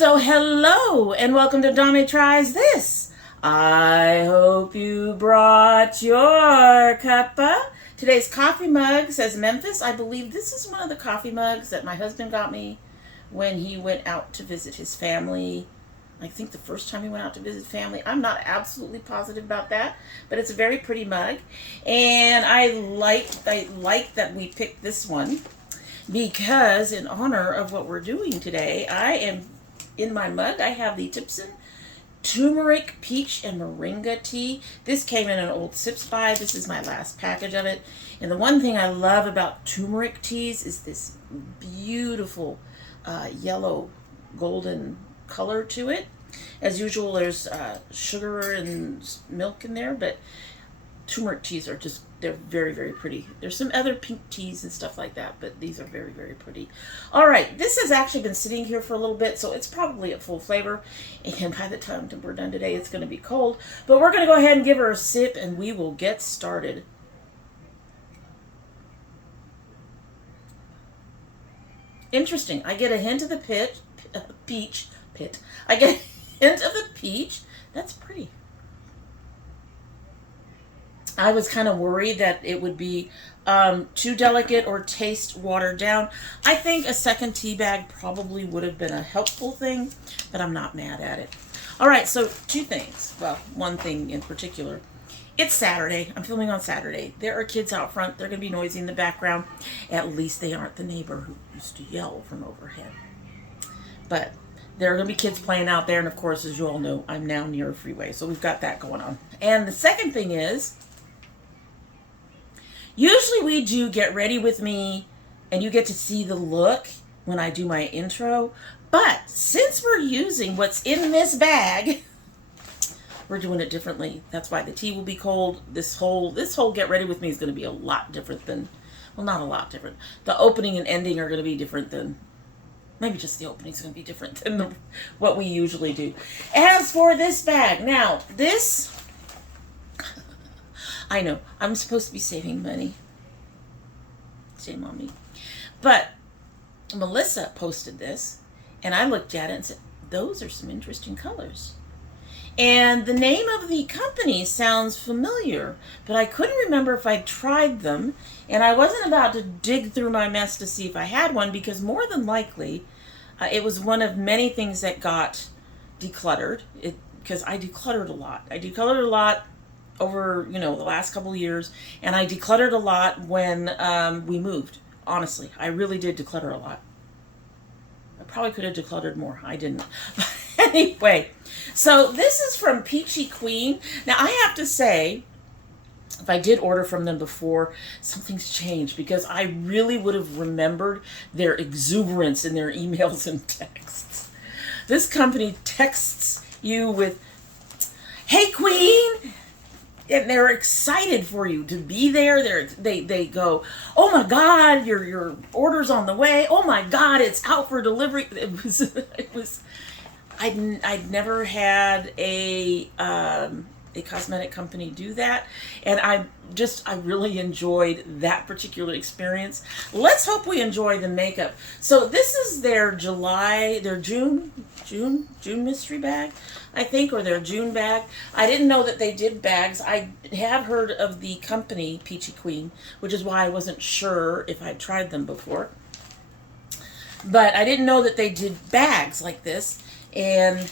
So hello and welcome to domytriesthis. I hope you brought your cuppa. Today's coffee mug says Memphis. I believe this is one of the coffee mugs that my husband got me when he went out to visit his family. I think the first time he went out to visit family. I'm not absolutely positive about that, but it's a very pretty mug. And I like that we picked this one because in honor of what we're doing today, in my mug, I have the Tipson Turmeric, Peach, and Moringa tea. This came in an old Sips buy. This is my last package of it. And the one thing I love about turmeric teas is this beautiful yellow golden color to it. As usual, there's sugar and milk in there, but turmeric teas are just, they're very, very pretty. There's some other pink teas and stuff like that, but these are very, very pretty. All right, this has actually been sitting here for a little bit, so it's probably at full flavor. And by the time we're done today, it's going to be cold. But we're going to go ahead and give her a sip, and we will get started. Interesting. I get a hint of the peach. I get a hint of the peach. That's pretty. I was kind of worried that it would be too delicate or taste watered down. I think a second tea bag probably would have been a helpful thing, but I'm not mad at it. All right, so two things. Well, one thing in particular. It's Saturday. I'm filming on Saturday. There are kids out front. They're going to be noisy in the background. At least they aren't the neighbor who used to yell from overhead. But there are going to be kids playing out there, and of course, as you all know, I'm now near a freeway, so we've got that going on. And the second thing is, usually we do Get Ready With Me, and you get to see the look when I do my intro. But since we're using what's in this bag, we're doing it differently. That's why the tea will be cold. This whole Get Ready With Me is going to be a lot different than, well, not a lot different. The opening and ending are going to be different than, maybe just the opening is going to be different than what we usually do. As for this bag, now this, I know, I'm supposed to be saving money. Shame on me. But Melissa posted this, and I looked at it and said, those are some interesting colors. And the name of the company sounds familiar, but I couldn't remember if I'd tried them, and I wasn't about to dig through my mess to see if I had one, because more than likely, it was one of many things that got decluttered, because I decluttered a lot. I decluttered a lot over, the last couple of years, and I decluttered a lot when we moved. Honestly, I really did declutter a lot. I probably could have decluttered more. I didn't. Anyway, so this is from Peachy Queen. Now, I have to say, if I did order from them before, something's changed, because I really would have remembered their exuberance in their emails and texts. This company texts you with, "Hey, Queen!" and they're excited for you to be there. They go, "Oh my God, your order's on the way. Oh my God, it's out for delivery." It was. I'd never had a cosmetic company do that, and I really enjoyed that particular experience. Let's hope we enjoy the makeup. So this is their June mystery bag, I think, or their June bag. I didn't know that they did bags. I have heard of the company Peachy Queen, which is why I wasn't sure if I'd tried them before. But I didn't know that they did bags like this. And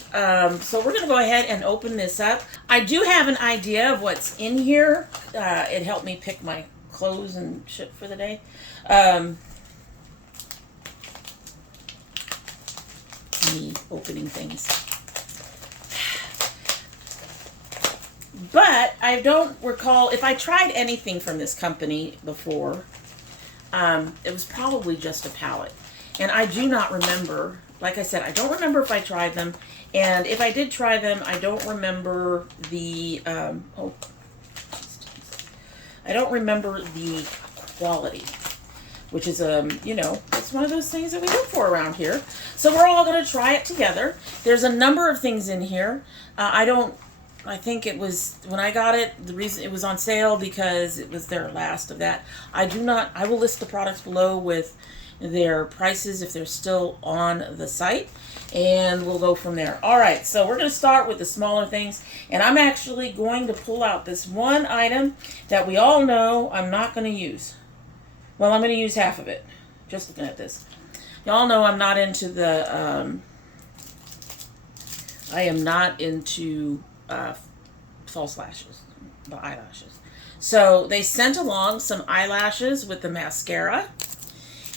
so we're going to go ahead and open this up. I do have an idea of what's in here. It helped me pick my clothes and shit for the day. Me opening things. But I don't recall if I tried anything from this company before. It was probably just a palette. And I do not remember. Like I said, I don't remember if I tried them, and if I did try them, I don't remember the, I don't remember the quality, which is, it's one of those things that we look for around here. So we're all going to try it together. There's a number of things in here. I think it was, when I got it, the reason it was on sale because it was their last of that. I will list the products below with their prices if they're still on the site, and we'll go from there. All right, so we're going to start with the smaller things, and I'm actually going to pull out this one item that we all know I'm not going to use. Well, I'm going to use half of it. Just looking at this. Y'all know I'm not into the, I am not into false lashes, the eyelashes. So they sent along some eyelashes with the mascara.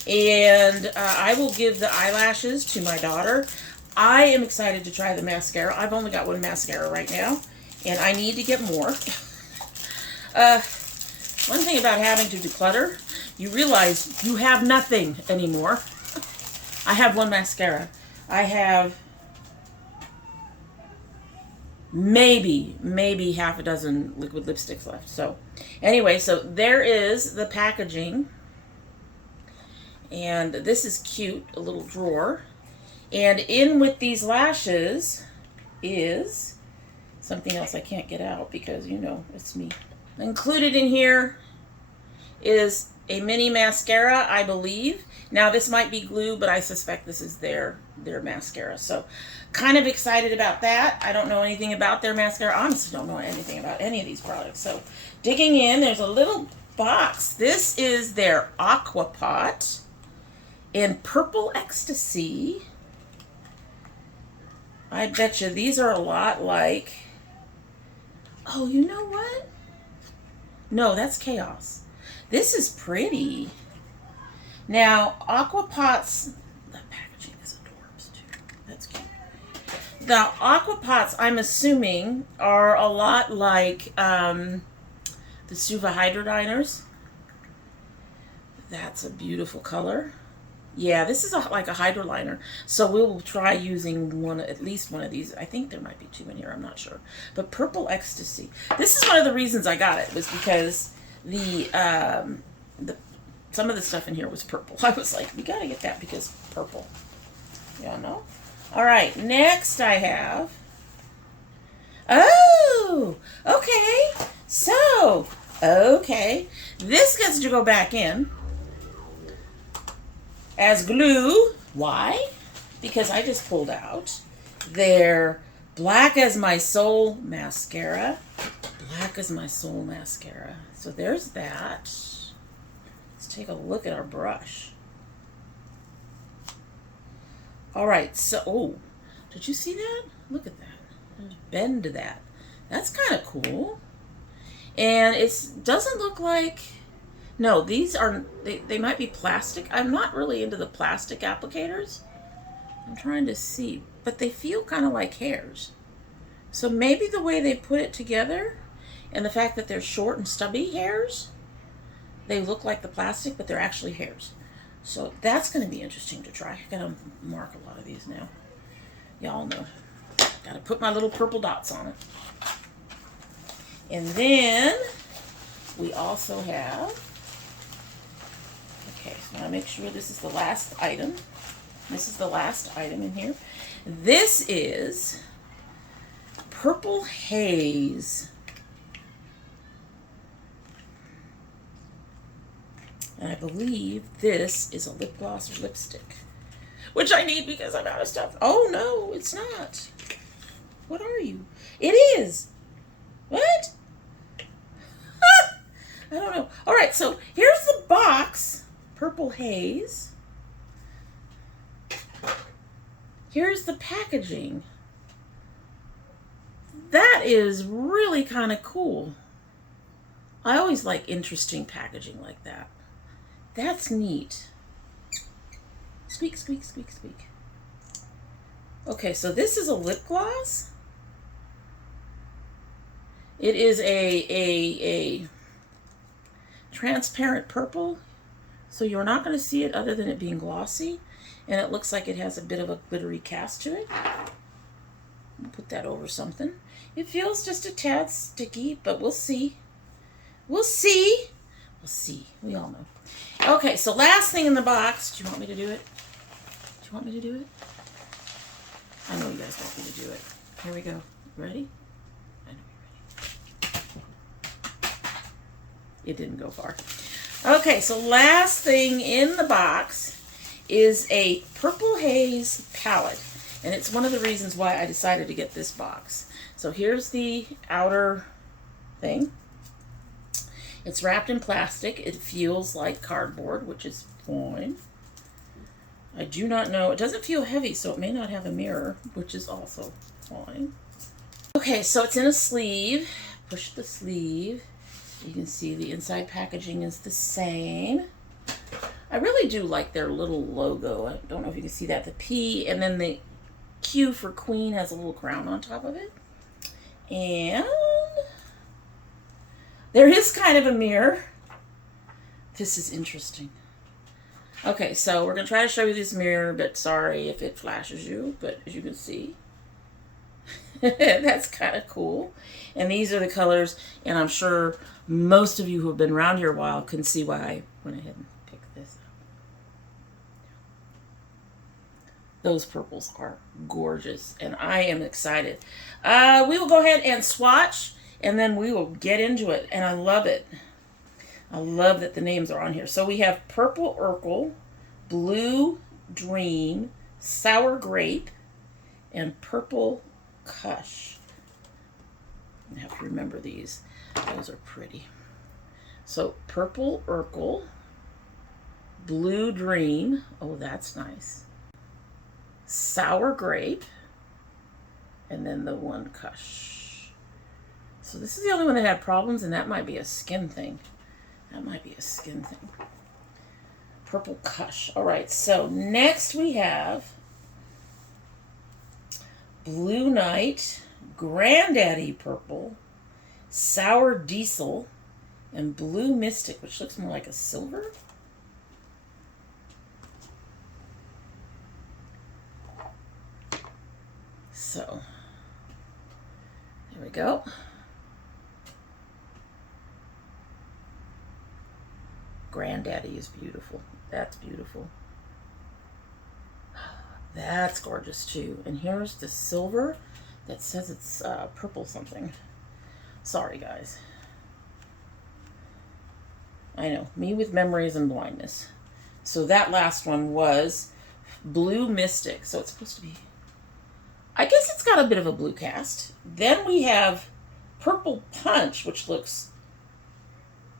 And I will give the eyelashes to my daughter. I am excited to try the mascara. I've only got one mascara right now, and I need to get more. One thing about having to declutter, you realize you have nothing anymore. I have one mascara. I have maybe half a dozen liquid lipsticks left. So anyway, so there is the packaging. And this is cute, a little drawer. And in with these lashes is something else I can't get out because, you know, it's me. Included in here is a mini mascara, I believe. Now, this might be glue, but I suspect this is their mascara. So, kind of excited about that. I don't know anything about their mascara. I honestly don't know anything about any of these products. So, digging in, there's a little box. This is their Aqua Pot in Purple Ecstasy. I bet you these are a lot like... Oh, you know what? No, that's Chaos. This is pretty. Now, Aqua Pots... The packaging is adorbs, too. That's cute. The Aqua Pots, I'm assuming, are a lot like the Suva Hydrodiners. That's a beautiful color. Yeah, this is like a hydroliner. So we'll try using at least one of these. I think there might be two in here. I'm not sure. But Purple Ecstasy. This is one of the reasons I got it, was because some of the stuff in here was purple. I was like, we gotta get that because purple. Y'all know? All right, next I have... Oh, okay. So, okay. This gets to go back in as glue. Why? Because I just pulled out their Black as My Soul mascara. Black as My Soul mascara. So there's that. Let's take a look at our brush. All right, so, oh, did you see that? Look at that. There's bend to that. That's kind of cool. And it doesn't look like... No, these are, they might be plastic. I'm not really into the plastic applicators. I'm trying to see. But they feel kind of like hairs. So maybe the way they put it together and the fact that they're short and stubby hairs, they look like the plastic, but they're actually hairs. So that's going to be interesting to try. I got to mark a lot of these now. Y'all know. Got to put my little purple dots on it. And then we also have... Okay, so I want to make sure this is the last item. This is the last item in here. This is Purple Haze. And I believe this is a lip gloss or lipstick, which I need because I'm out of stuff. Oh, no, it's not. What are you? It is. What? I don't know. All right, so here's the box. Purple Haze. Here's the packaging. That is really kind of cool. I always like interesting packaging like that. That's neat. Squeak, squeak, squeak, squeak. Okay, so this is a lip gloss. It is a transparent purple. So you're not going to see it other than it being glossy. And it looks like it has a bit of a glittery cast to it. I'll put that over something. It feels just a tad sticky, but we'll see. We'll see. We'll see. We all know. Okay, so last thing in the box. Do you want me to do it? Do you want me to do it? I know you guys want me to do it. Here we go. Ready? I know you're ready. It didn't go far. Okay, so last thing in the box is a Purple Haze palette. And it's one of the reasons why I decided to get this box. So here's the outer thing. It's wrapped in plastic. It feels like cardboard, which is fine. I do not know. It doesn't feel heavy, so it may not have a mirror, which is also fine. Okay, so it's in a sleeve. Push the sleeve. You can see the inside packaging is the same. I really do like their little logo. I don't know if you can see that. The P and then the Q for Queen has a little crown on top of it. And there is kind of a mirror. This is interesting. Okay, so we're going to try to show you this mirror, but sorry if it flashes you, but as you can see, that's kind of cool. And these are the colors, and I'm sure most of you who have been around here a while can see why I went ahead and picked this up. Those purples are gorgeous, and I am excited. We will go ahead and swatch, and then we will get into it, and I love it. I love that the names are on here. So we have Purple Urkel, Blue Dream, Sour Grape, and Purple Kush. I have to remember these. Those are pretty. So Purple Urkel, Blue Dream. Oh, that's nice. Sour Grape, and then the one Kush. So this is the only one that had problems, and that might be a skin thing. That might be a skin thing. Purple Kush. All right, so next we have Blue Night, Granddaddy Purple, Sour Diesel, and Blue Mystic, which looks more like a silver. So, there we go. Granddaddy is beautiful. That's beautiful. That's gorgeous too. And here's the silver that says it's purple something. Sorry, guys. I know, me with memories and blindness. So that last one was Blue Mystic. So it's supposed to be, I guess it's got a bit of a blue cast. Then we have Purple Punch, which looks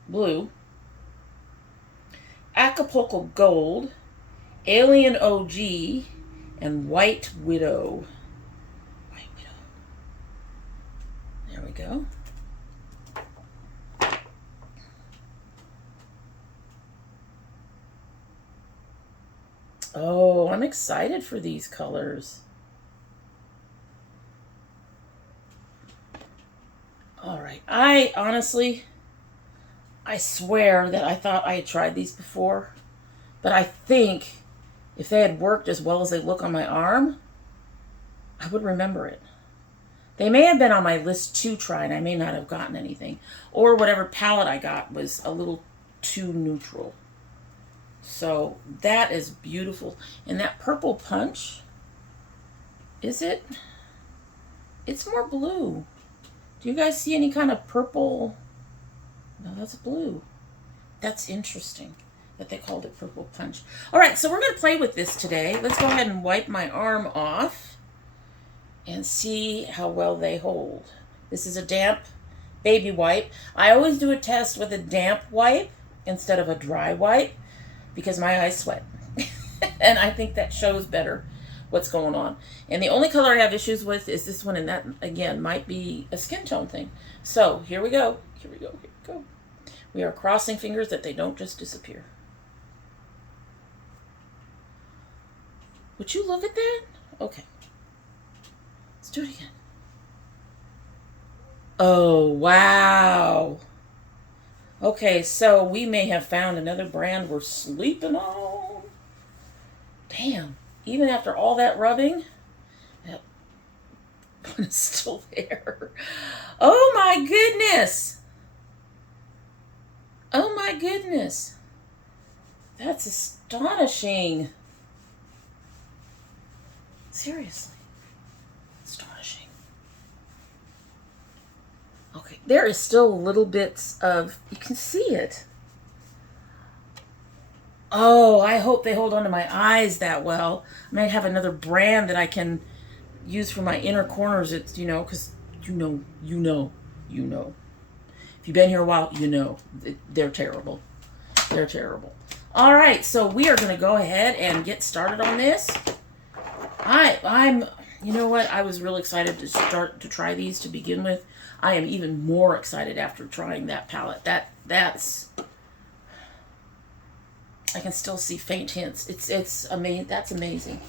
blue. Acapulco Gold, Alien OG, and White Widow. White Widow. There we go. Oh, I'm excited for these colors. All right. I honestly, I swear that I thought I had tried these before, but I think if they had worked as well as they look on my arm, I would remember it. They may have been on my list to try, and I may not have gotten anything. Or whatever palette I got was a little too neutral. So that is beautiful. And that Purple Punch, is it? It's more blue. Do you guys see any kind of purple? No, that's blue. That's interesting that they called it Purple Punch. All right, so we're going to play with this today. Let's go ahead and wipe my arm off and see how well they hold. This is a damp baby wipe. I always do a test with a damp wipe instead of a dry wipe because my eyes sweat. And I think that shows better what's going on. And the only color I have issues with is this one, and that, again, might be a skin tone thing. So here we go. Here we go. Here we go. We are crossing fingers that they don't just disappear. Would you look at that? Okay. Let's do it again. Oh, wow. Okay, so we may have found another brand we're sleeping on. Damn. Even after all that rubbing, that one is still there. Oh, my goodness. Oh, my goodness. That's astonishing. Seriously. Astonishing. Okay, there is still little bits of, you can see it. Oh, I hope they hold on to my eyes that well. I might have another brand that I can use for my inner corners. It's, you know, because you know. If you've been here a while, you know. They're terrible. They're terrible. All right, so we are going to go ahead and get started on this. I'm, you know what? I was real excited to start to try these to begin with. I am even more excited after trying that palette. That's I can still see faint hints. It's amazing. That's amazing.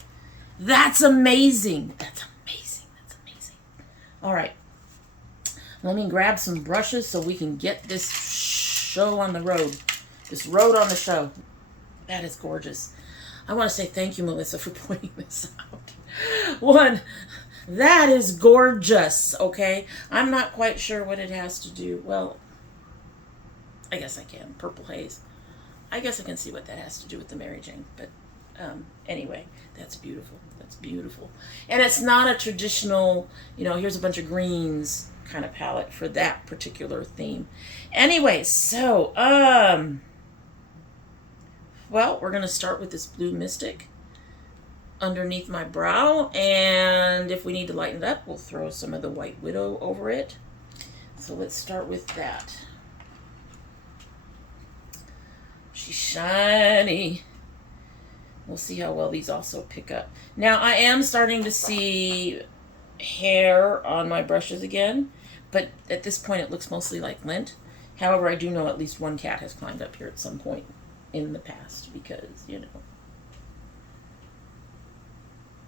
That's amazing. That's amazing. That's amazing. All right. Let me grab some brushes so we can get this show on the road. This road on the show. That is gorgeous. I want to say thank you, Melissa, for pointing this out. One, that is gorgeous, okay? I'm not quite sure what it has to do. Well, I guess I can. Purple Haze. I guess I can see what that has to do with the Mary Jane. But anyway, that's beautiful. That's beautiful. And it's not a traditional, you know, here's a bunch of greens kind of palette for that particular theme. Anyway, so, well, we're going to start with this Blue Mystic underneath my brow. And if we need to lighten it up, we'll throw some of the White Widow over it. So let's start with that. She's shiny. We'll see how well these also pick up. Now, I am starting to see hair on my brushes again, but at this point it looks mostly like lint. However, I do know at least one cat has climbed up here at some point in the past because, you know.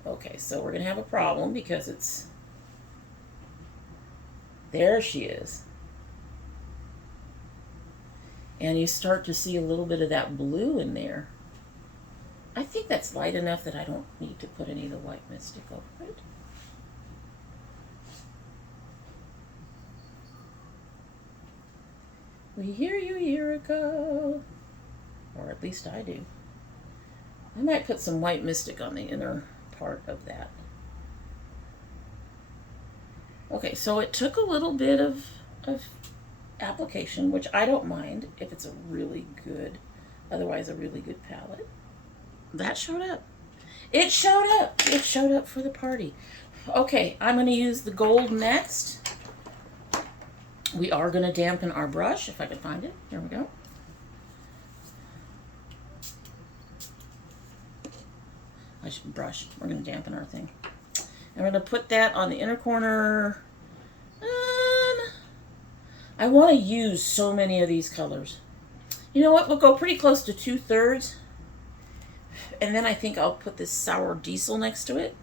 Okay, so we're going to have a problem because it's... There she is. And you start to see a little bit of that blue in there. I think that's light enough that I don't need to put any of the White Mystic over it. We hear you a year ago. Or at least I do. I might put some White Mystic on the inner part of that. Okay, so it took a little bit of application, which I don't mind if it's a really good, otherwise a really good palette. That showed up. It showed up. It showed up for the party. Okay, I'm going to use the gold next. We are going to dampen our brush, if I can find it. Here we go. I should brush. We're going to dampen our thing. I'm going to put that on the inner corner. I want to use so many of these colors. You know what? We'll go pretty close to 2/3. And then I think I'll put this Sour Diesel next to it.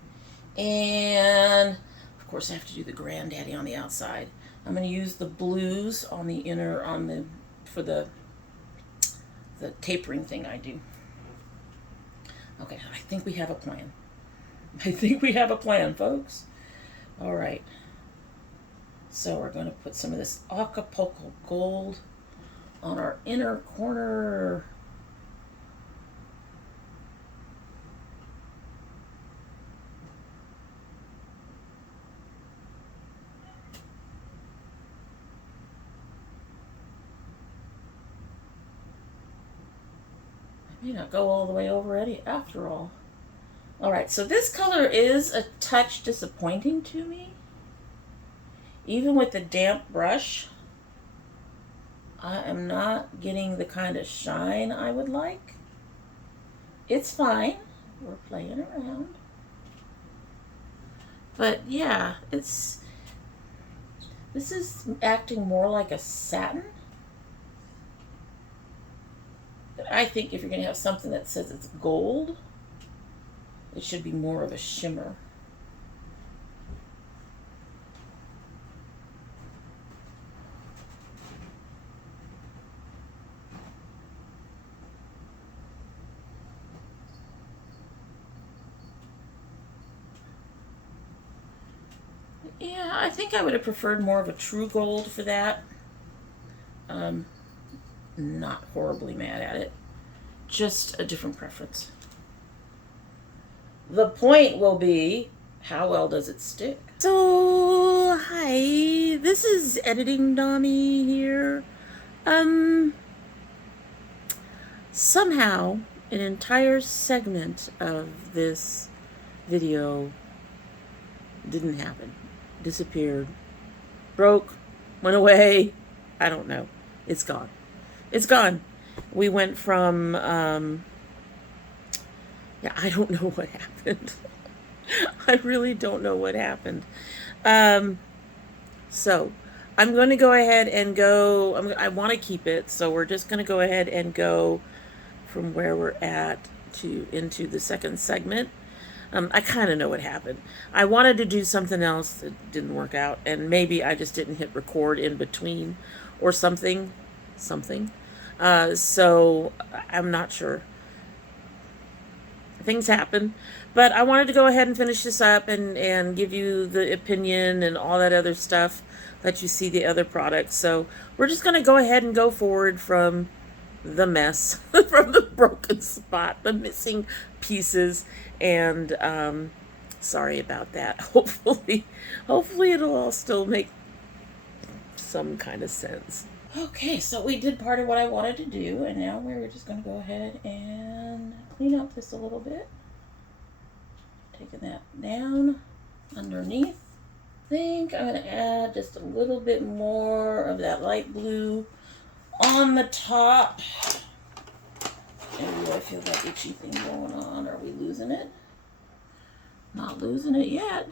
And, of course, I have to do the Granddaddy on the outside. I'm going to use the blues on the inner, for the tapering thing I do. Okay, I think we have a plan. I think we have a plan, folks. All right. So we're going to put some of this Acapulco Gold on our inner corner. I may not go all the way over Eddie after all. All right, so this color is a touch disappointing to me. Even with the damp brush, I am not getting the kind of shine I would like. It's fine. We're playing around. But yeah, this is acting more like a satin. But I think if you're going to have something that says it's gold, it should be more of a shimmer. Yeah, I think I would have preferred more of a true gold for that. Not horribly mad at it. Just a different preference. The point will be, how well does it stick? So, hi, this is Editing Dommy here. Somehow, An entire segment of this video didn't happen. Disappeared. Broke. Went away. I don't know. It's gone. It's gone. We went from, yeah, I don't know what happened. I really don't know what happened. So I'm going to go ahead and go, I want to keep it, so we're just going to go ahead and go from where we're at to into the second segment. I kind of know what happened. I wanted to do something else that didn't work out, and maybe I just didn't hit record in between or something. So I'm not sure. Things happen. But I wanted to go ahead and finish this up and give you the opinion and all that other stuff, let you see the other products. So we're just going to go ahead and go forward from the mess, from the broken spot, the missing pieces, and sorry about that. Hopefully it'll all still make some kind of sense. Okay, so we did part of what I wanted to do, and now we're just going to go ahead and clean up this a little bit. Taking that down underneath. I think I'm going to add just a little bit more of that light blue on the top. And do I feel that itchy thing going on? Are we losing it? Not losing it yet.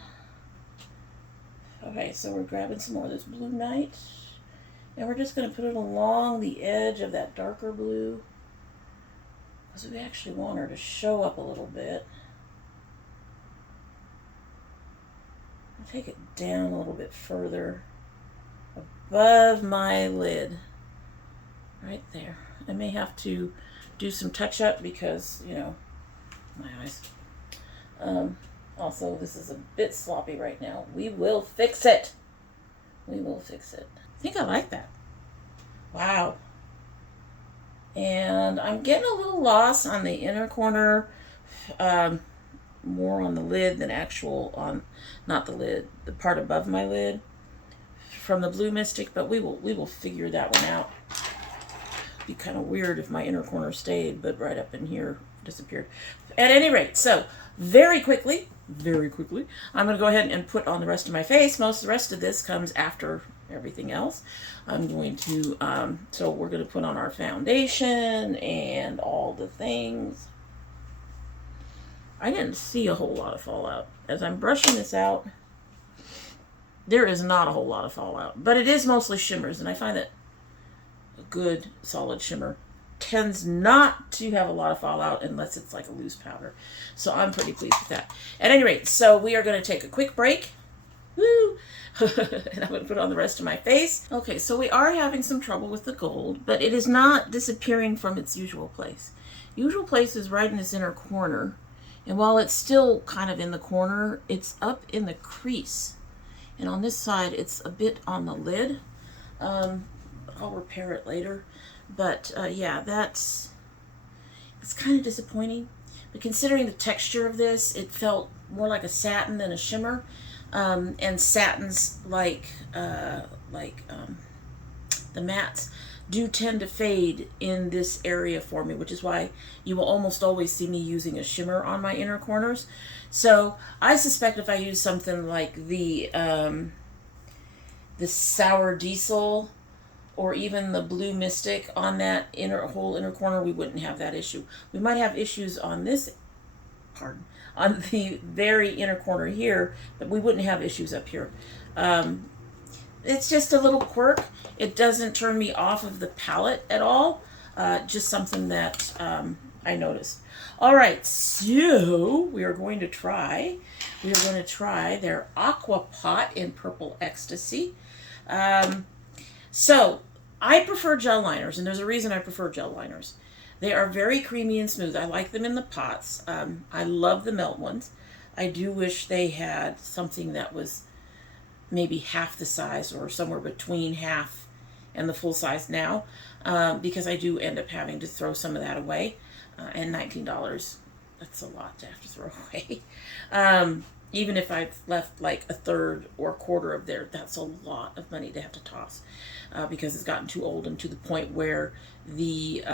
Okay, so we're grabbing some more of this blue night. And we're just going to put it along the edge of that darker blue, because we actually want her to show up a little bit. I'll take it down a little bit further above my lid. Right there. I may have to do some touch up because, you know, my eyes. Also, this is a bit sloppy right now. We will fix it. We will fix it. I think I like that. Wow. And I'm getting a little lost on the inner corner, more on the lid than actual on, not the lid, the part above my lid from the Blue Mystic, but we will figure that one out. It'd be kind of weird if my inner corner stayed, but right up in here disappeared. At any rate, so very quickly, I'm going to go ahead and put on the rest of my face. Most of the rest of this comes after everything else. I'm going to, so we're going to put on our foundation and all the things. I didn't see a whole lot of fallout. As I'm brushing this out, there is not a whole lot of fallout, but it is mostly shimmers, and I find that a good solid shimmer tends not to have a lot of fallout unless it's like a loose powder. So I'm pretty pleased with that. At any rate, so we are going to take a quick break. Woo! And I'm going to put on the rest of my face. Okay, so we are having some trouble with the gold, but it is not disappearing from its usual place. Usual place is right in this inner corner. And while it's still kind of in the corner, it's up in the crease. And on this side, it's a bit on the lid. I'll repair it later. But yeah, it's kind of disappointing. But considering the texture of this, it felt more like a satin than a shimmer. And satins like the mattes do tend to fade in this area for me, which is why you will almost always see me using a shimmer on my inner corners. So I suspect if I use something like the Sour Diesel or even the Blue Mystic on that whole inner corner, we wouldn't have that issue. We might have issues on this, on the very inner corner here, but we wouldn't have issues up here. It's just a little quirk. It doesn't turn me off of the palette at all. Just something that I noticed. All right, so we are going to try their Aqua Pot in Purple Ecstasy. So I prefer gel liners, and there's a reason I prefer gel liners. They are very creamy and smooth. I like them in the pots. I love the melt ones. I do wish they had something that was maybe half the size or somewhere between half and the full size now, because I do end up having to throw some of that away. And $19, that's a lot to have to throw away. Even if I've left like a third or a quarter of there, that's a lot of money to have to toss, because it's gotten too old and to the point where the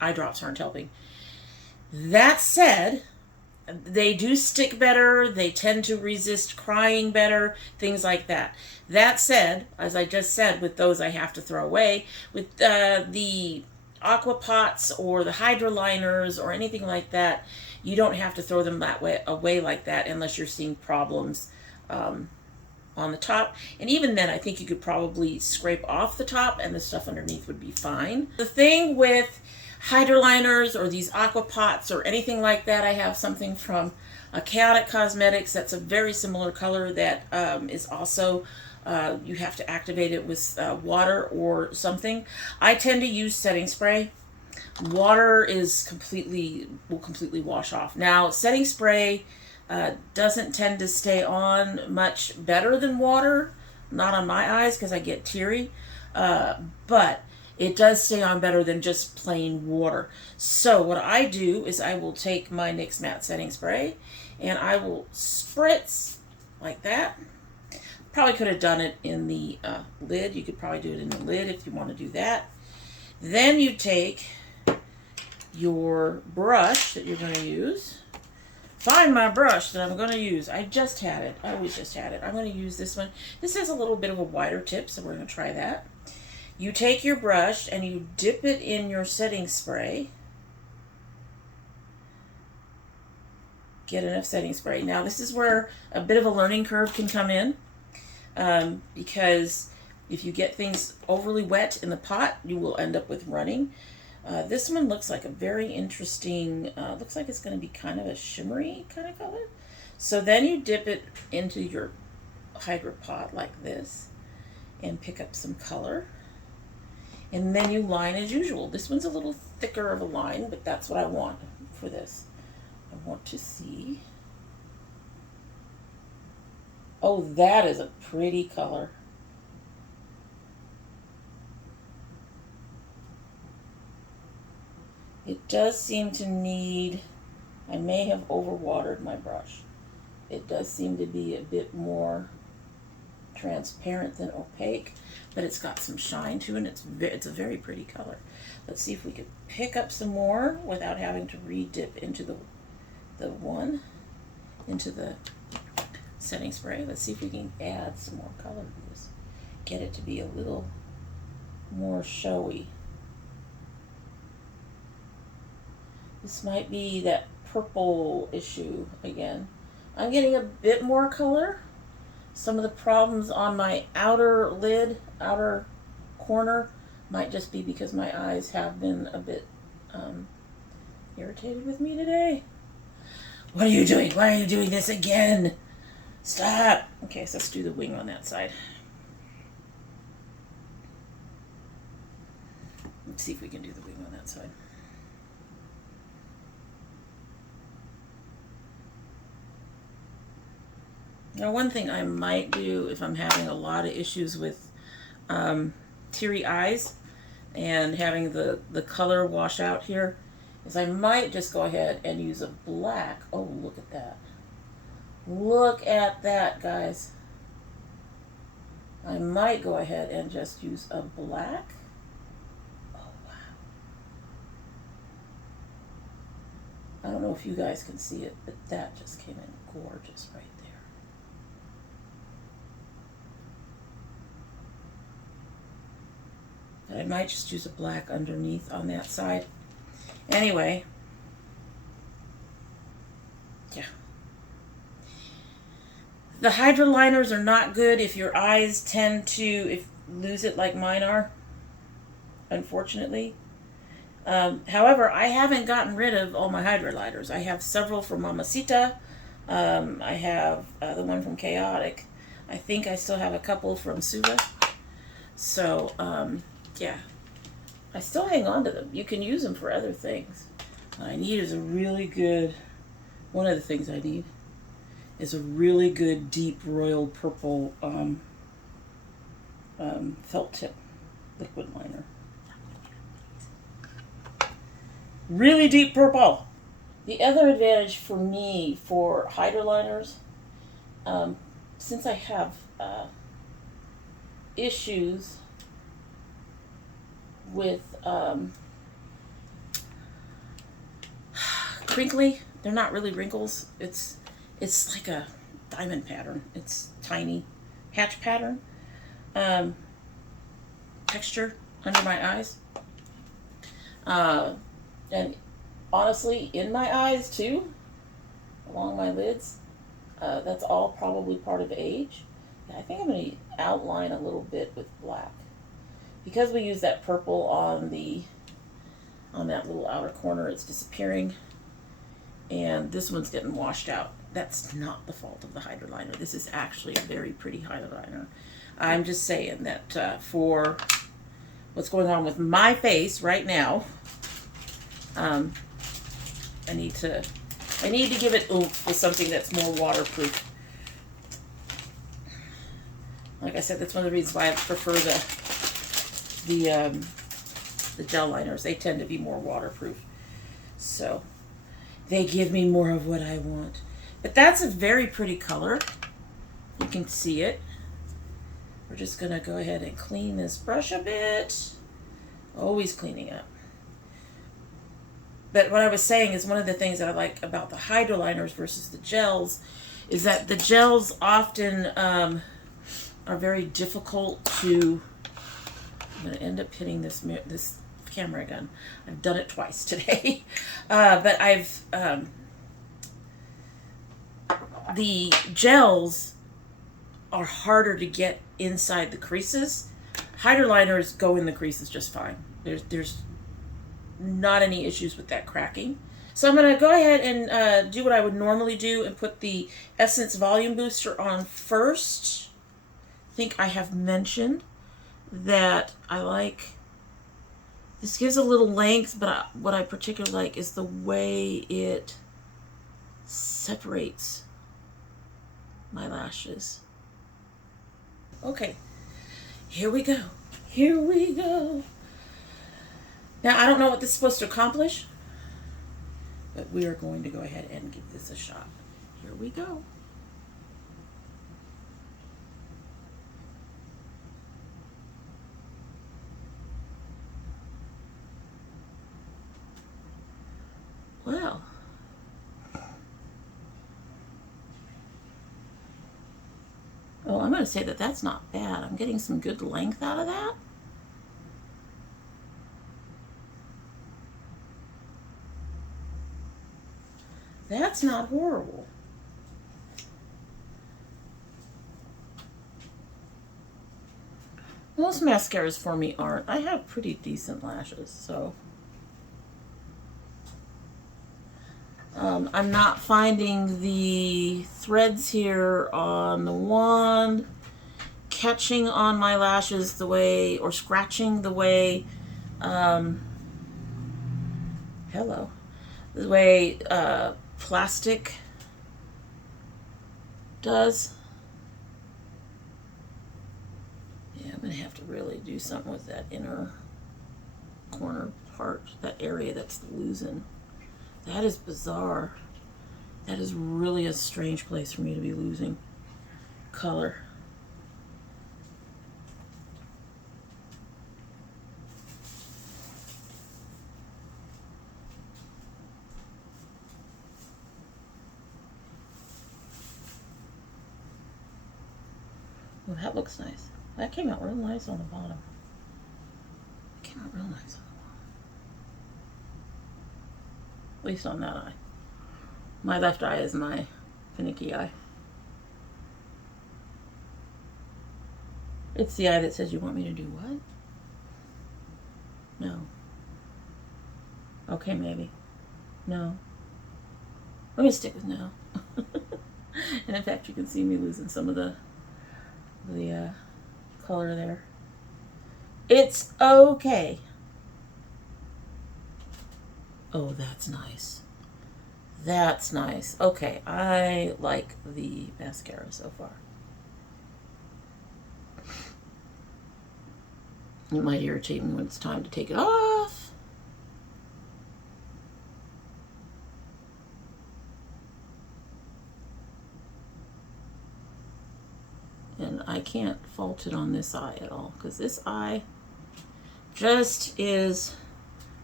eye drops aren't helping. That said, they do stick better. They tend to resist crying better, things like that. That said, as I just said, with those I have to throw away. With the Aqua Pots or the Hydroliners or anything like that, you don't have to throw them that way away like that unless you're seeing problems on the top. And even then, I think you could probably scrape off the top and the stuff underneath would be fine. The thing with hydroliners or these Aqua Pots or anything like that, I have something from Chaotic Cosmetics that's a very similar color that is also you have to activate it with water or something. I tend to use setting spray. Water is will completely wash off. Now, setting spray doesn't tend to stay on much better than water. Not on my eyes because I get teary. But it does stay on better than just plain water. So what I do is I will take my NYX Matte Setting Spray and I will spritz like that. Probably could have done it in the lid. You could probably do it in the lid if you want to do that. Then you take your brush that you're going to use. Find my brush that I'm going to use. I just had it. I always just had it. I'm going to use this one. This has a little bit of a wider tip, so we're going to try that. You take your brush and you dip it in your setting spray. Get enough setting spray. Now this is where a bit of a learning curve can come in because if you get things overly wet in the pot, you will end up with running. This one looks like a very interesting, looks like it's going to be kind of a shimmery kind of color. So then you dip it into your Hydro Pot like this and pick up some color. And then you line as usual. This one's a little thicker of a line, but that's what I want for this. I want to see. Oh, that is a pretty color. It does seem to need, I may have overwatered my brush. It does seem to be a bit more transparent than opaque, but it's got some shine to it. And it's a very pretty color. Let's see if we can pick up some more without having to re-dip into the setting spray. Let's see if we can add some more color to this. Get it to be a little more showy. This might be that purple issue again. I'm getting a bit more color. Some of the problems on my outer lid, outer corner, might just be because my eyes have been a bit irritated with me today. What are you doing? Why are you doing this again? Stop. Okay, so let's do the wing on that side. Let's see if we can do the wing on that side. Now, one thing I might do if I'm having a lot of issues with teary eyes and having the color wash out here is I might just go ahead and use a black. Oh, look at that. Look at that, guys. I might go ahead and just use a black. Oh, wow. I don't know if you guys can see it, but that just came in gorgeous right there. But I might just use a black underneath on that side. Anyway. Yeah. The hydroliners are not good if your eyes tend to lose it like mine are, unfortunately. However, I haven't gotten rid of all my hydroliners. I have several from Mamacita. I have the one from Chaotic. I think I still have a couple from Suva. So, yeah. I still hang on to them. You can use them for other things. What I need is a really good, one of the things I need is a really good deep royal purple felt tip liquid liner. Really deep purple. The other advantage for me for hydroliners, since I have issues with crinkly. They're not really wrinkles. It's like a diamond pattern. It's tiny hatch pattern. Texture under my eyes. And honestly, in my eyes too, along my lids. That's all probably part of age. I think I'm going to outline a little bit with black. Because we use that purple on that little outer corner, it's disappearing. And this one's getting washed out. That's not the fault of the hydroliner. This is actually a very pretty hydroliner. I'm just saying that for what's going on with my face right now, I need to give it oomph with something that's more waterproof. Like I said, that's one of the reasons why I prefer the gel liners. They tend to be more waterproof. So they give me more of what I want. But that's a very pretty color. You can see it. We're just going to go ahead and clean this brush a bit. Always cleaning up. But what I was saying is one of the things that I like about the hydroliners versus the gels is that the gels often are very difficult to... I'm going to end up hitting this camera again. I've done it twice today. But the gels are harder to get inside the creases. Hydroliners go in the creases just fine. There's not any issues with that cracking. So I'm going to go ahead and do what I would normally do and put the Essence Volume Booster on first. I think I have mentioned that I like, this gives a little length, but what I particularly like is the way it separates my lashes. Okay, here we go. Here we go. Now, I don't know what this is supposed to accomplish, but we are going to go ahead and give this a shot. Here we go. Well, oh, I'm going to say that that's not bad. I'm getting some good length out of that. That's not horrible. Most mascaras for me aren't. I have pretty decent lashes, so I'm not finding the threads here on the wand catching on my lashes the way, or scratching the way, the way plastic does. Yeah, I'm going to have to really do something with that inner corner part, that area that's losing. That is bizarre. That is really a strange place for me to be losing color. Well, that looks nice. That came out real nice on the bottom. It came out real nice on the bottom. At least on that eye. My left eye is my finicky eye. It's the eye that says, you want me to do what? No. Okay, maybe. No. Let me stick with no. And in fact, you can see me losing some of the color there. It's okay. Oh, that's nice. That's nice. Okay, I like the mascara so far. It might irritate me when it's time to take it off. And I can't fault it on this eye at all, because this eye just is,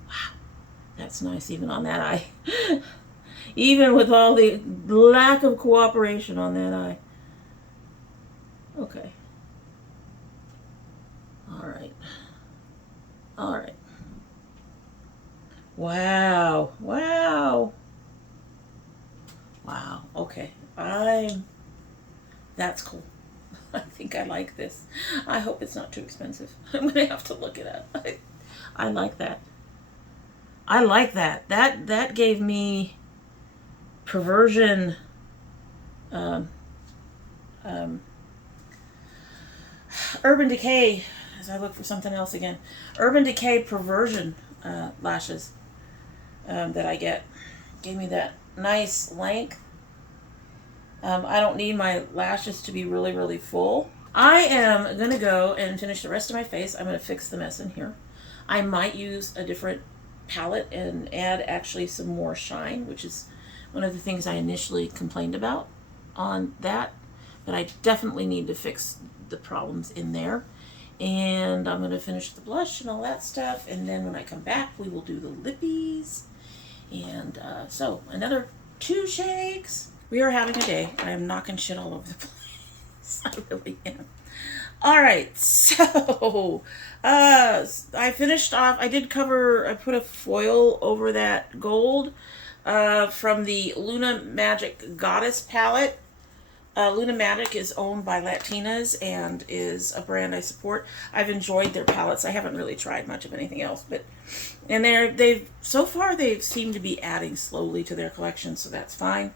wow, that's nice even on that eye. Even with all the lack of cooperation on that eye. Okay. All right. All right. Wow. Wow. Wow. Okay. That's cool. I think I like this. I hope it's not too expensive. I'm going to have to look it up. I like that. I like that. That gave me perversion. Urban Decay, as I look for something else again. Urban Decay perversion lashes that I get. Gave me that nice length. I don't need my lashes to be really, really full. I am going to go and finish the rest of my face. I'm going to fix the mess in here. I might use a different palette and add actually some more shine, which is one of the things I initially complained about on that. But I definitely need to fix the problems in there. And I'm going to finish the blush and all that stuff. And then when I come back, we will do the lippies. And so another 2 shakes. We are having a day. I am knocking shit all over the place. I really am. All right, so I finished off. I put a foil over that gold from the Luna Magic Goddess palette. Luna Magic is owned by Latinas and is a brand I support. I've enjoyed their palettes. I haven't really tried much of anything else, but so far they've seemed to be adding slowly to their collection, so that's fine.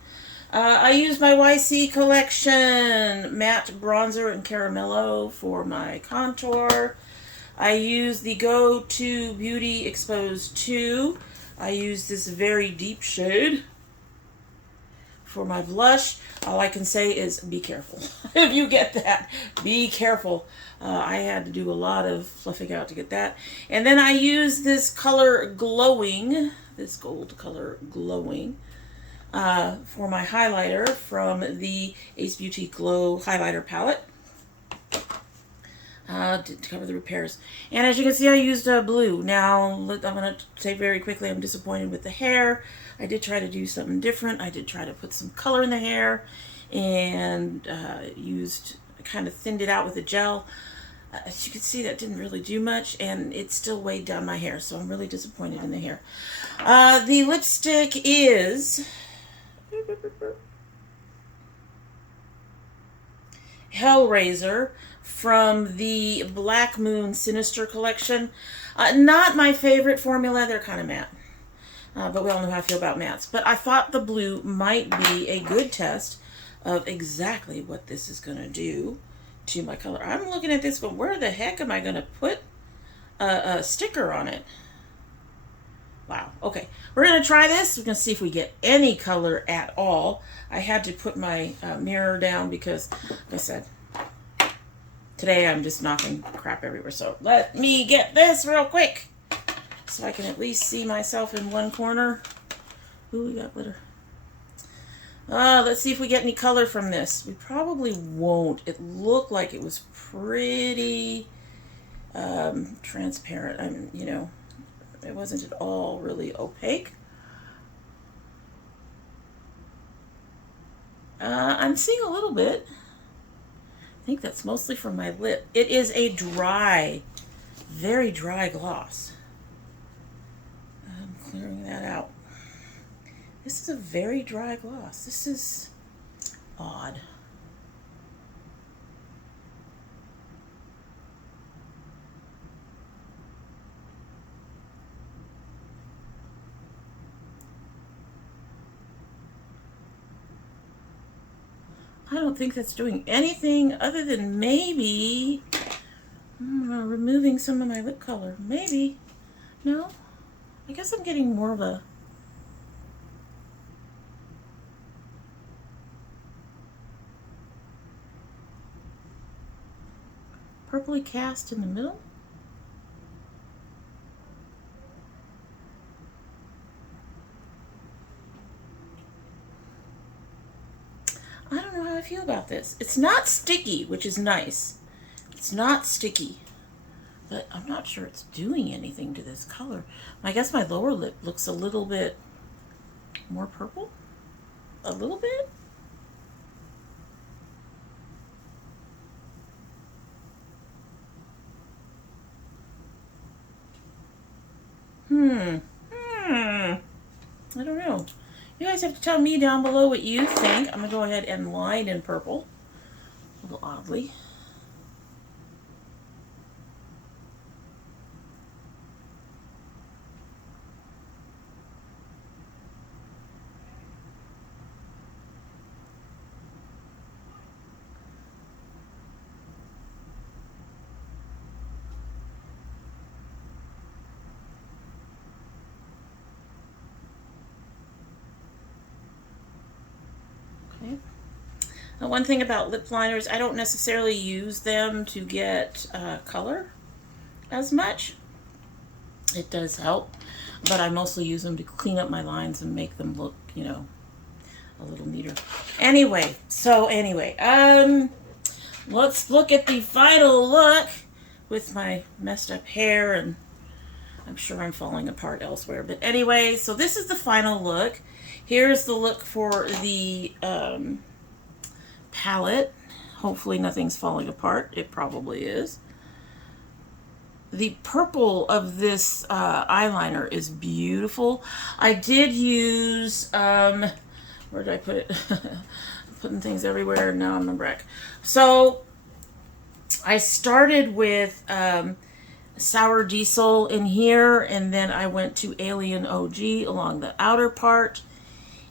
I use my YC collection matte bronzer and caramello for my contour. I use the Go To Beauty Exposed 2. I use this very deep shade for my blush. All I can say is be careful. If you get that, be careful. I had to do a lot of fluffing out to get that. And then I use this color Glowing, this gold color Glowing, for my highlighter from the Ace Beauty Glow highlighter palette to cover the repairs. And as you can see, I used blue. Now, I'm going to say very quickly, I'm disappointed with the hair. I did try to do something different. I did try to put some color in the hair and kind of thinned it out with a gel. As you can see, that didn't really do much, and it still weighed down my hair, so I'm really disappointed in the hair. The lipstick is Hellraiser from the Black Moon Sinister collection. Not my favorite formula. They're kind of matte. But we all know how I feel about mattes. But I thought the blue might be a good test of exactly what this is going to do to my color. I'm looking at this, but where the heck am I going to put a sticker on it? Wow. Okay. We're going to try this. We're going to see if we get any color at all. I had to put my mirror down because, like I said, today I'm just knocking crap everywhere. So let me get this real quick so I can at least see myself in one corner. Ooh, we got glitter. Let's see if we get any color from this. We probably won't. It looked like it was pretty transparent. It wasn't at all really opaque. I'm seeing a little bit. I think that's mostly from my lip. It is a dry, very dry gloss. I'm clearing that out. This is a very dry gloss. This is odd. I don't think that's doing anything other than maybe removing some of my lip color. Maybe. No? I guess I'm getting more of a purpley cast in the middle. I don't know how I feel about this. It's not sticky, which is nice. It's not sticky, but I'm not sure it's doing anything to this color. I guess my lower lip looks a little bit more purple. a little bit. I don't know. You guys have to tell me down below what you think. I'm going to go ahead and line in purple. A little oddly. Okay. Now, one thing about lip liners, I don't necessarily use them to get color as much. It does help, but I mostly use them to clean up my lines and make them look, you know, a little neater. Anyway, let's look at the final look with my messed up hair, and I'm sure I'm falling apart elsewhere. But anyway, so this is the final look. Here's the look for the palette. Hopefully nothing's falling apart. It probably is. The purple of this eyeliner is beautiful. I did use, where did I put it? Putting things everywhere. Now I'm a wreck. So I started with Sour Diesel in here, and then I went to Alien OG along the outer part,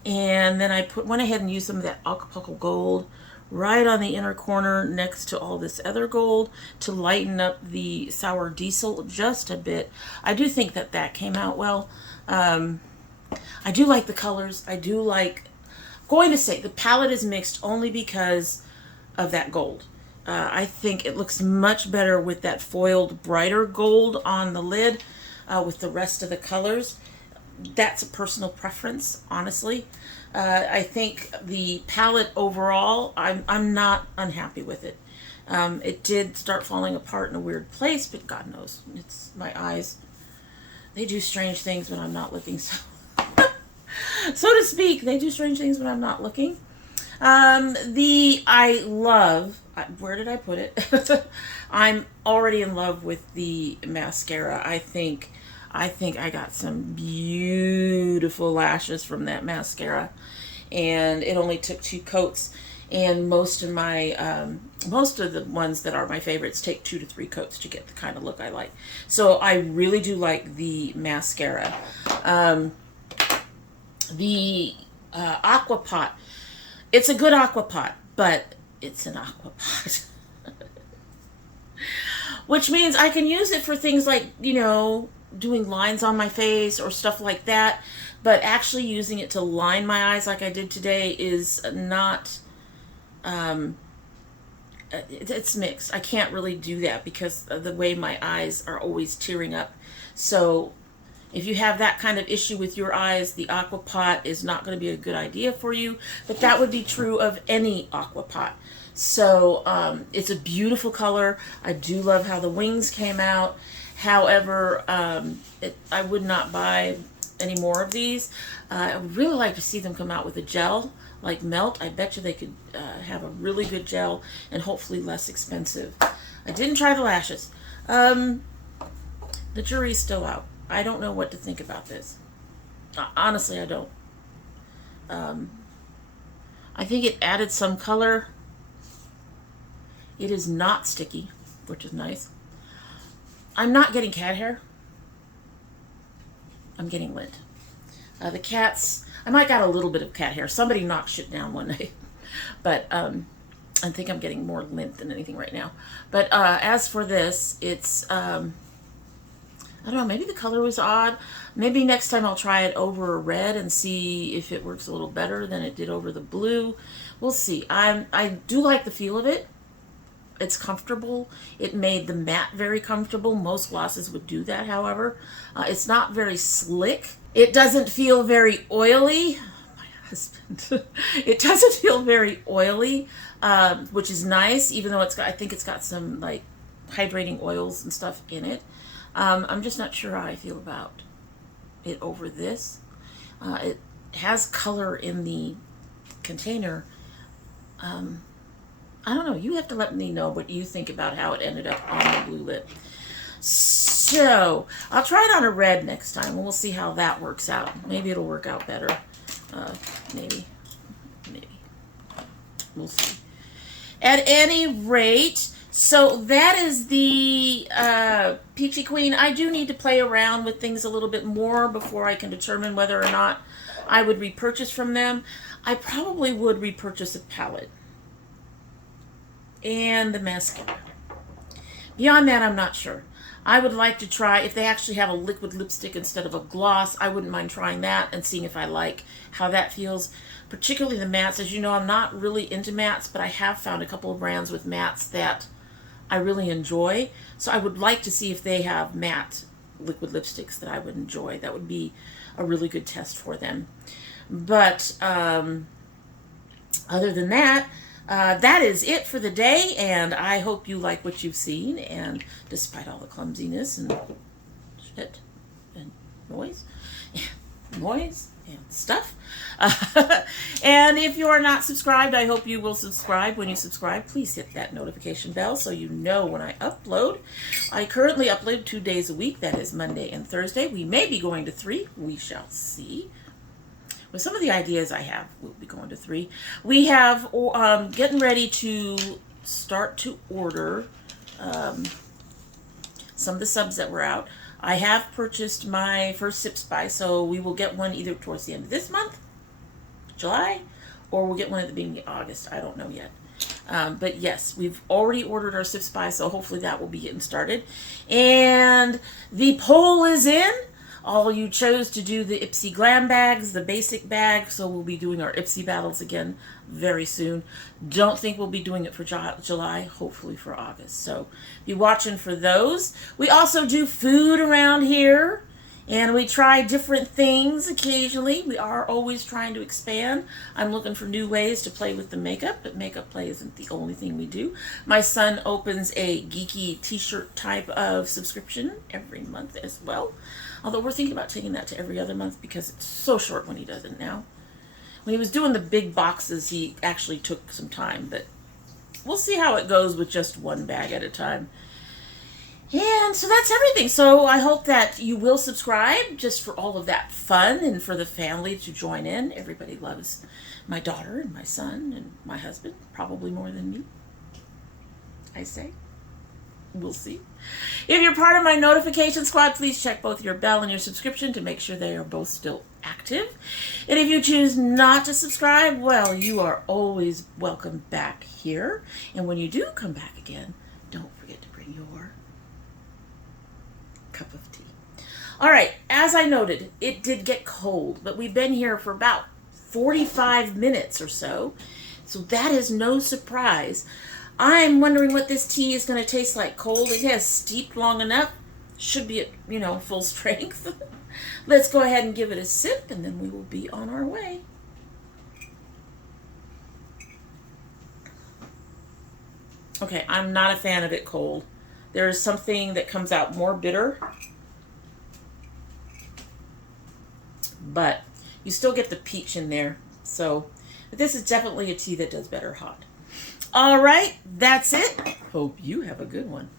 and then I went ahead and used some of that Aqua Gold right on the inner corner next to all this other gold to lighten up the Sour Diesel just a bit. I do think that that came out well. I do like the colors. I do like, going to say the palette is mixed only because of that gold. I think it looks much better with that foiled brighter gold on the lid with the rest of the colors. That's a personal preference, honestly. I think the palette overall, I'm not unhappy with it. It did start falling apart in a weird place, but God knows, it's my eyes. They do strange things when I'm not looking, so to speak. They do strange things when I'm not looking. I love, where did I put it? I'm already in love with the mascara. I think I got some beautiful lashes from that mascara, and it only took 2 coats, and most of the ones that are my favorites take 2 to 3 coats to get the kind of look I like. So I really do like the mascara. The Aqua Pot, it's a good Aqua Pot, but it's an Aqua Pot. Which means I can use it for things like, you know, doing lines on my face or stuff like that, but actually using it to line my eyes like I did today is not, it's mixed. I can't really do that because of the way my eyes are always tearing up. So if you have that kind of issue with your eyes, the Aqua Pot is not going to be a good idea for you, but that would be true of any Aqua Pot. So it's a beautiful color. I do love how the wings came out. However, I would not buy any more of these. I would really like to see them come out with a gel like Melt. I bet you they could have a really good gel and hopefully less expensive. I didn't try the lashes. The jury's still out. I don't know what to think about this. Honestly, I don't. I think it added some color. It is not sticky, which is nice. I'm not getting cat hair. I'm getting lint. The cats, I might got a little bit of cat hair. Somebody knocked shit down one night. But I think I'm getting more lint than anything right now. But as for this, it's, I don't know, maybe the color was odd. Maybe next time I'll try it over red and see if it works a little better than it did over the blue. We'll see. I do like the feel of it. It's comfortable. It made the matte very comfortable. Most glosses would do that, however. It's not very slick. It doesn't feel very oily. My husband. It doesn't feel very oily, which is nice, even though it's got, I think it's got some like hydrating oils and stuff in it. I'm just not sure how I feel about it over this. It has color in the container. I don't know. You have to let me know what you think about how it ended up on the blue lip. So, I'll try it on a red next time, and we'll see how that works out. Maybe it'll work out better. Maybe. We'll see. At any rate, so that is the Peachy Queen. I do need to play around with things a little bit more before I can determine whether or not I would repurchase from them. I probably would repurchase a palette and the mascara. Beyond that, I'm not sure. I would like to try, if they actually have a liquid lipstick instead of a gloss, I wouldn't mind trying that and seeing if I like how that feels. Particularly the mattes. As you know, I'm not really into mattes, but I have found a couple of brands with mattes that I really enjoy. So I would like to see if they have matte liquid lipsticks that I would enjoy. That would be a really good test for them. But other than that, that is it for the day, and I hope you like what you've seen, and despite all the clumsiness and shit and noise and stuff. And if you are not subscribed, I hope you will subscribe. When you subscribe, please hit that notification bell so you know when I upload. I currently upload 2 days a week. That is Monday and Thursday. We may be going to 3. We shall see. With some of the ideas I have, we'll be going to 3. We have getting ready to start to order some of the subs that were out. I have purchased my first Sips By, so we will get one either towards the end of this month, July, or we'll get one at the beginning of August. I don't know yet. But yes, we've already ordered our Sips By, so hopefully that will be getting started. And the poll is in. All you chose to do the Ipsy Glam bags, the basic bag, so we'll be doing our Ipsy battles again very soon. Don't think we'll be doing it for July, hopefully for August. So be watching for those. We also do food around here, and we try different things occasionally. We are always trying to expand. I'm looking for new ways to play with the makeup, but makeup play isn't the only thing we do. My son opens a geeky t-shirt type of subscription every month as well. Although we're thinking about taking that to every other month because it's so short when he does it now. When he was doing the big boxes, he actually took some time, but we'll see how it goes with just one bag at a time. And so that's everything. So I hope that you will subscribe just for all of that fun and for the family to join in. Everybody loves my daughter and my son and my husband, probably more than me, I say. We'll see. If you're part of my notification squad, please check both your bell and your subscription to make sure they are both still active. And if you choose not to subscribe, well, you are always welcome back here. And when you do come back again, don't forget to bring your cup of tea. All right, as I noted, it did get cold, but we've been here for about 45 minutes or so. So that is no surprise. I'm wondering what this tea is going to taste like cold. It has steeped long enough. Should be at, full strength. Let's go ahead and give it a sip, and then we will be on our way. Okay, I'm not a fan of it cold. There is something that comes out more bitter, but you still get the peach in there. So, but this is definitely a tea that does better hot. All right, that's it. Hope you have a good one.